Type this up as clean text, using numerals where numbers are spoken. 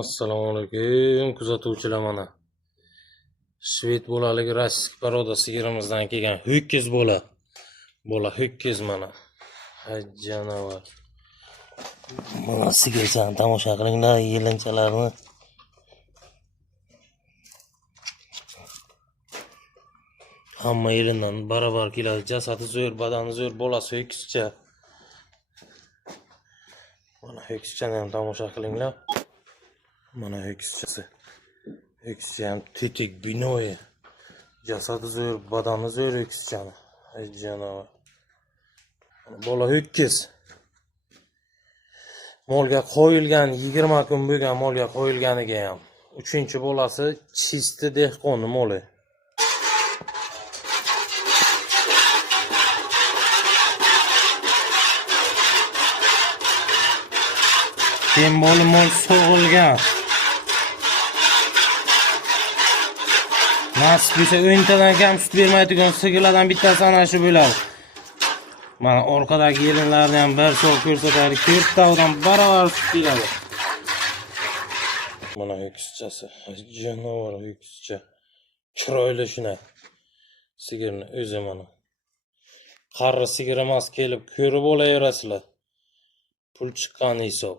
Assalomu alaykum kuzatuvchilar, mana shved bolaligi rossiyskiy poroda sigirimizdan kelgan ho'kiz bola ho'kiz. Mana janavar. Mana sigirchani tomosha qilinglar, yelinchalarni. Hamma yeridan barabar keladi, jasadi zo'r, badani zo'r, bolasi ho'kizcha. Mana ho'kizchani ham tomosha qilinglar. Mana ho'kizchasi. Ho'kizcha ham tetik binoyi. Jasadi zo'r, badani zo'r ho'kizchani. Janavar. Bola ho'kiz. Molga qo'yilgan 20 kun bo'lgan molga qo'yilganiga ham. 3-bolasi chisti dehqon moli. Keyin mol so'g'ilgan. Nasib bo'lsa 10tadan kam sut bermaydigan sigirlardan bittasi ana shu bo'ladi. Mana orqadagi yelinlarni ham bir so'q ko'rsatadi. 4 ta odam baravar sut beradi. Mana ho'kizchasi, janavar ho'kizcha. Chiroyli shuna. Sigirni o'zi mana. Qarri sigir emas, kelib ko'rib olaverasizlar. Pul chiqqan hisob.